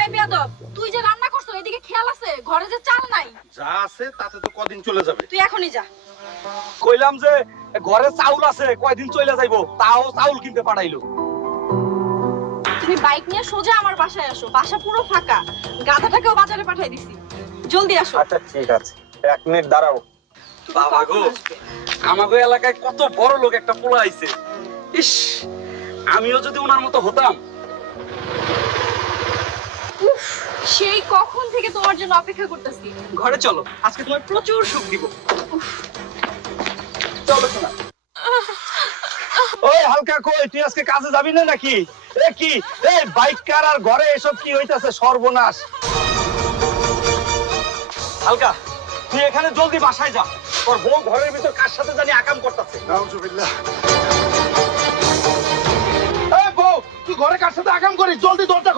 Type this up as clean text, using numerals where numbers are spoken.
এই বেয়াদব, তুই যে রান্না করছো এদিকে খেয়াল আছে? ঘরে যে চাল নাই। যা আছে তাতে তো কদিন চলে যাবে। তুই এখনই যা। কইলাম যে ঘরে চাউল আছে, কয়দিন চলে যাইবো, তাও চাউল কিনতে পাঠাইলো। তুমি বাইক নিয়ে সোজা আমার বাসায় আসো, বাসা পুরো ফাঁকা। গাধাটাকেও বাজারে পাঠিয়ে দিছি, জলদি আসো। আচ্ছা ঠিক আছে, 1 মিনিট দাঁড়াও। তুমি বাবা কখন গো, আসবে? আমাগো এলাকায় কত বড় লোক একটা পোলা আইছে। ইস, আমিও যদি ওনার মতো হতাম। উফ, সেই কখন থেকে তোমার জন্য অপেক্ষা করতেছি। ঘরে চলো, আজকে তোমায় প্রচুর সুখ দিব। চলো শোনা। ওই হালকা কই, তুই আজকে কাজে যাবি না নাকি? এ কি, এই বাইক কার আর ঘরে এসব কি হইতাছে? সর্বনাশ। হালকা, তুই এখানে জলদি বাসায় যা। তোর বউ ঘরের ভিতর কার সাথে জানি আকাম করতেছে। নাউজুবিল্লাহ। এই বউ, তুই ঘরে কার সাথে আকাম করিস? জলদি দরজা